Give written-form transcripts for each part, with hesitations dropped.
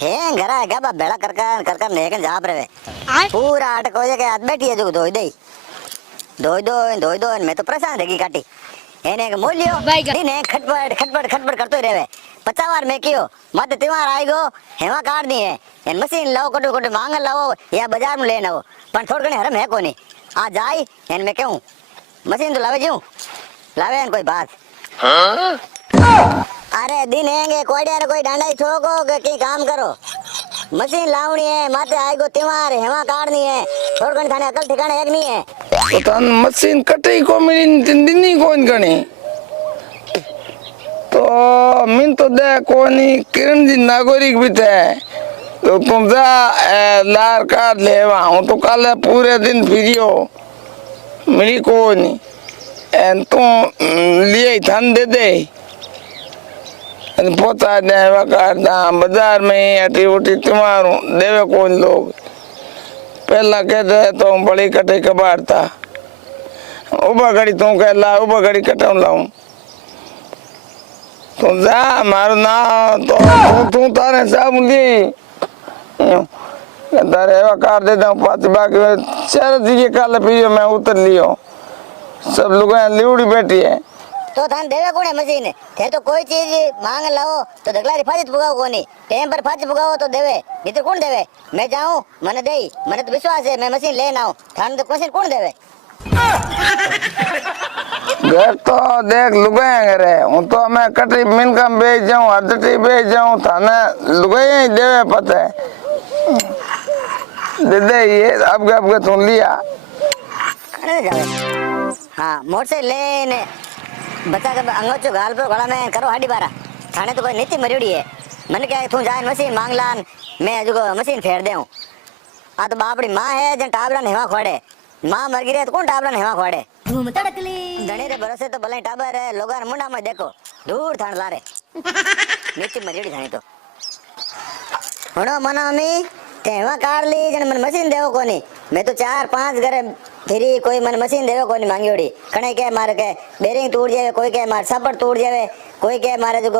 हे घरा गबा बेड़ा कर नेकन जा रहे पूरा अटक हो जाके हाथ बैठी है जो धोई दो मैं तो परेशान रहेगी काटी एने मोलियो ने खटपट करतो ही रहे 50 बार मैं कियो मत त्योहार आई गो हेवा काट दी है एन मशीन लाओ कटो मांग लाओ या बाजार में लेना हो पण थोड़ घणे हरम है कोनी आ जाई एन मैं कहूं मशीन तो लावे जूं लावे एन कोई बात अरे दिन हैंगे कोई डांडा ठोको के काम करो मशीन लावनी है माते आई गो त्योहार हेवा काटनी है थोड़ घणे थाने अकल ठिकाना एक नहीं है तो तन मशीन कटी को मिली दिनी कोन गणी तो मिन तो दे कोनी किरण जी नागरिक भी थे तो तुम जा लार कार्ड लेवा हूं तो कल पूरे दिन फिरियो मिली कोनी एन तू लिए थन दे पोता देवा कार्ड बाजार में अटी उटी तुम्हारू देवे कौन लोग पहला कहते तो बड़ी कटे कबाड़ता उबा घड़ी तू कह ला उबा घड़ी कटाऊ लाऊं तू जा मारो ना तो तू तारे साहब ली तारे कार दे दूं पाती बाकी चार दिए काले पियो मैं उतर लियो सब लोग लिउड़ी बैठी है तो थान देवे कोने मशीन थे तो कोई चीज मांग लाओ तो दगलारी फाजित पुगाओ कोनी टाइम पर फाजित पुगाओ तो देवे नहीं तो कौन देवे मैं जाऊं मने देई मने तो विश्वास है मैं मशीन लेना हूं थान तो मशीन कौन देवे घर तो देख लुगाए रे हूं तो मैं कटी मिनकम बेच जाऊं अर्धटी बेच जाऊं थाने लुगाए ही देवे पता है दे ये अब तुम लिया अरे जावे हां मोड़ से लेने बच्चा का अंगोचो गाल पर गला में करो हाडी बारा थाने तो कोई नीति मरियोड़ी है मन क्या तू जाए मशीन मांग लान मैं जो मशीन फेर देऊं आ तो बापड़ी मां है जन टाबरा हेवा खोड़े मां मर गई तो कौन टाबरा हेवा खोड़े घूम तड़कली धनी रे भरोसे तो भले टाबर है लोगा मुंडा में देखो दूर थान लारे नीति मरियोड़ी थानी तो हुनो मना मी तेवा कार ली जन मन मशीन देवो कोनी मैं तो 4-5 घरे फिरी कोई मन मशीन देवे कोनी मांगियोड़ी कणे के मारे के बेरिंग टूट जावे कोई के मार सपड़ टूट जावे कोई के मारे जो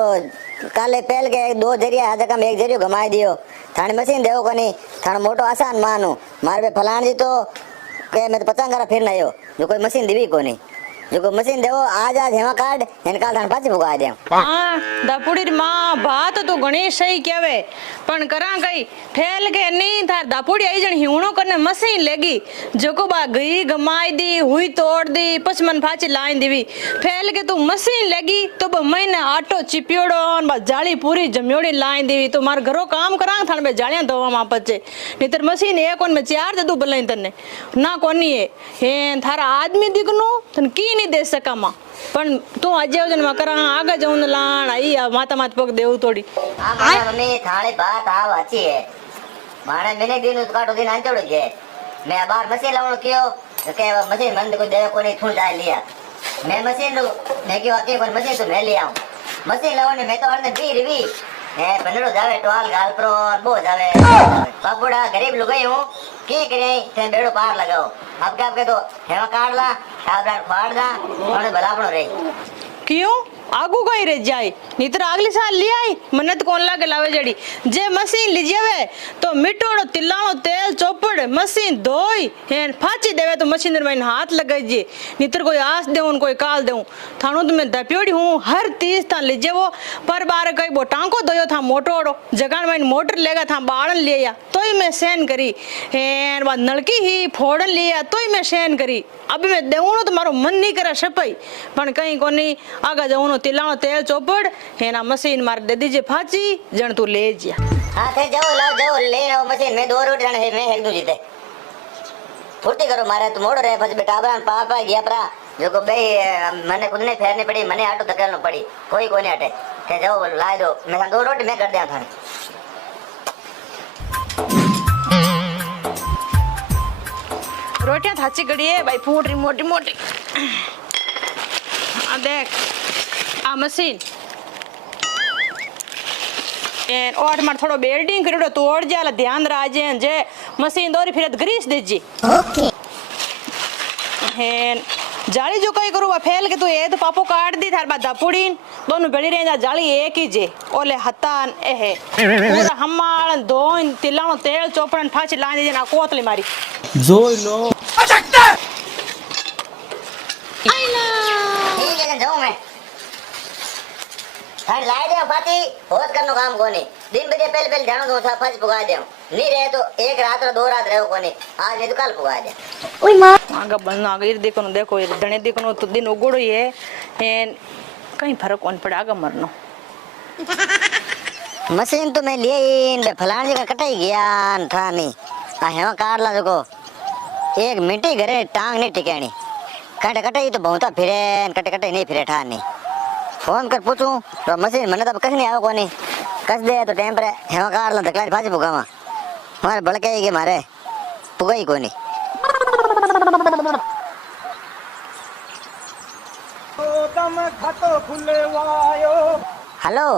काले पेल के 2 जरिया आजा का एक जरियो घमाई दियो थाने मशीन देवो कोनी थाने मोटो आसान मानू मारे पे फलाण जी तो के मैं तो 50 घरा फिर नयो जो कोई मशीन देवी कोनी जो मशीन देवो आज हेवा कार्ड हेनकाल थाने पाछी भुगा दे हां दापुड़ी मां बात तो घणी सही कहवे पण करा गई ठेल के नहीं था दापुड़ी आई जण हिवणो करने मशीन लेगी जको बा गई गमाई दी हुई तोड़ दी पचमन फाची लाइन देवी फेल के तू मशीन लेगी तो ब महीने आटो चिपियोड़ो बा जाली पूरी जमियोड़ी लाइन देवी तो मार घरो काम करा थाने बे जालियां दवा मा पचे नितर मशीन एक कोन में 4 दे दू बलई तने ना कोनी है हे थारा आदमी दिगनो तन की नहीं दे सका मां पण तू अजे वजन मा करा आगे जाऊं लाण आई माता मात पग देऊ तोड़ी आ मम्मी थाली बात आव अच्छी है माने मैंने दिन काटो दिन अंचोड़ जे मैं बार मशीन लावण कियो तो के मशीन मन को दे को नहीं थूं जाए लिया मैं मशीन मैं की वाके पर मशीन तो मैं ले आऊं मशीन लावण मैं तो अर्ने भी रिवी है बनड़ो जावे टोल गाल पर बो जावे बाबूड़ा गरीब लुगाई हूं की करे ते बेड़ो पार लगाओ आपके तो हेवा काट ला टाबरा फाड़ दा और भलापणो रे क्यों आगू गई रे जाई नितर अगली साल ले आई मन्नत कोन लागे लावे जड़ी जे मशीन लीजेवे तो मिटोड़ो तिलाणो तेल चोपड़ मशीन धोई हेन फाची देवे तो मशीन में हाथ लगाई जे नितर कोई आस देउन कोई काल देउं थाणो तो मैं दपियोड़ी हूं हर 30 था लीजेवो पर बार कई बो टांको दोयो था मोटोड़ो जगान में मोटर लेगा था बाड़न लिया तोई मैं सहन करी हेन बा नलकी ही फोड़न लिया तोई मैं सहन करी अब मैं देउनो तो मारो मन नहीं करे छपई पण कहीं कोनी आगा जाऊनो तिलाणो तेल चोपड़ हेना मशीन मार दे दीजे फाची जण तू ले जा हां थे जाओ ले आओ मशीन में 2 रोटी रहे मैं एक दू जीते फुर्ती करो मारे तो मोड़ रे बस बेटा बरान पापा गया परा जो को बे मने खुद ने फेरनी पड़ी मने आटो धकेलनो पड़ी कोई कोनी हटे थे जाओ ला दो मैं 2 रोटी मैं कर दिया था रोटियां थाची गड़ी है भाई फूट रही मोटी मोटी आ देख आ मशीन एन और मार थोड़ो बेल्डिंग करियो तोड़ जाला ध्यान राजे जे मशीन दोरी फिर ग्रीस दीजी ओके हेन जाली जो कई करू फेल के तू ए तो पापो काट दी थार बाद दापुड़ी दोनों बेड़ी रहे जाली एक ही जे ओले हतान एहे पूरा हमाल दोन तिलानो तेल चोपड़न फाची ला दे ना कोतली मारी જોઈ લો ठीक है जाऊं मैं थाने लाए दे फाती होत करनो काम कोनी दिन बजे पहले जानो तो था फज पुगा दे नहीं रहे तो एक रात और 2 रात रहो कोनी आज नहीं तो कल पुगा दे ओय मां आगा बनना आगे देखो नो देखो ये दने देखो नो तो दिन उगड़ो ये एन कहीं फर्क कोन पड़े आगा मरनो मशीन तो मैं लिए इन फलाण जगह कटाई गया था नहीं आ हेवा काट ला जको एक मिनटी घरे टांग नहीं टिकाणी कटे कटाई तो बहुता फिरे कटे कटे नहीं फिरे ठा नहीं फोन कर पूछूं तो मशीन मने तो कस नहीं आवे कोनी कस दे तो टाइम पर हेवा काट ला तकला फाजी पुगावा हमारे बड़के के मारे पुगाई कोनी हेलो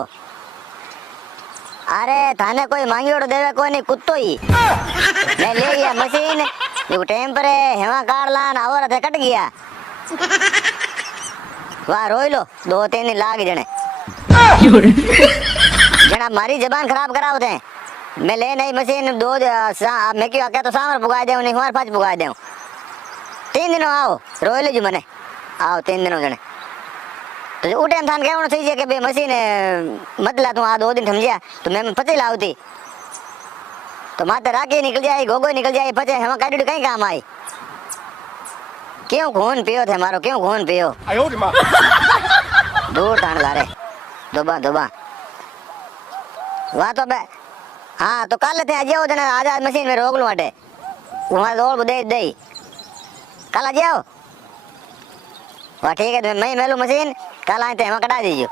अरे थाने कोई मांगियोड़ो देवे कोनी कुत्तो ही मैं ले गया मशीन जो टाइम पर हेवा काट लान और थे कट गया वाह रोई लो 2-3 दिन लाग जने जना मारी जबान खराब करावते हैं मैं ले नहीं मशीन मैं क्यों क्या तो सामर पुगा दे नहीं हमारे पास पुगा दे 3 दिनों आओ रोई लो जी मने आओ 3 दिनों जने तो जो टाइम थान कहना चाहिए कि बे मशीन मत ला तू आ 2 दिन समझिया तो मैं पते लाउती तो माते राखी निकल जाए गोगो निकल जाए पचे हम काटी कहीं काम आई क्यों खून पियो थे मारो क्यों खून पियो दूर तान ला रे दोबा दोबा वाह तो बे हाँ तो कल थे आज जना आज मशीन में रोक लूं अटे वहां दौड़ दे दे कल आ जाओ वाह ठीक है मैं मेलू मशीन कल आए थे हम कटा दीजिए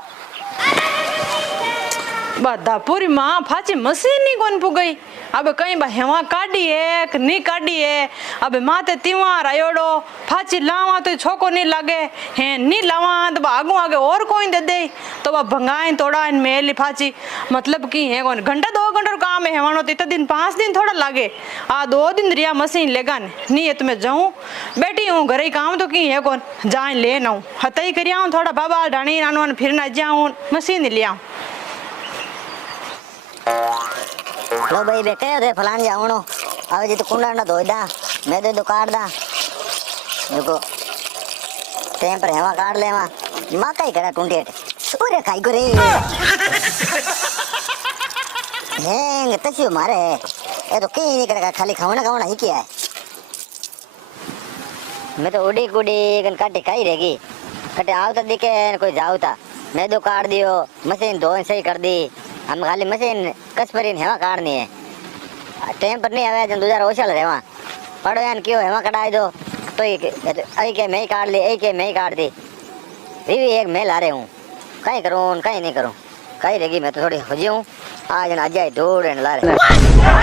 बादा पूरी मां फाची मशीन नहीं कोन पुगई अब कहीं बा हेवा काडी है कि नहीं काडी है अब माते तिवार आयोड़ो फाची लावा तो छोको नहीं लागे है नहीं लावा तो आगू आगे और कोई दे दे तो बा भंगाई तोड़ा इन मेली फाची मतलब की है कौन घंटा 2 घंटा काम है हेवानो तो 3 दिन 5 दिन थोड़ा लागे आ 2 दिन रिया मशीन लेगा नहीं है तो मैं जाऊं बैठी हूं घरे ही काम तो की है कौन जाए ले ना हतई करिया थोड़ा बाबा ढाणी नानो फिरना जाऊं मशीन ले आऊं लो भाई बेटे रे फलान जावणो आवे जी तो कुंडा ना धोई दा मैं दे दो काट दा देखो टाइम पर हेवा काट लेवा मां काई करा टुंडेट ओरे काई करे हेंग तसियो मारे ए तो की नहीं करेगा खाली खावना खावना ही किया है मैं तो उड़ी कुड़ी कन काटी खाई रहेगी कटे आवता दिखे कोई जावता मैं दो काट दियो मशीन धो सही कर दी हम खाली मशीन कस पर हेवा काटनी है टाइम पर नहीं आवे जन 2000 ओछल रेवा पड़ो यान क्यों हेवा कटाई दो तो आई के मैं ही काट ली आई के मैं ही काट दी भी एक मैं ला रहे हूँ कहीं करूँ कहीं नहीं करूँ कहीं रहेगी मैं तो थोड़ी हो हूँ आज ना जाए दौड़ ला रहे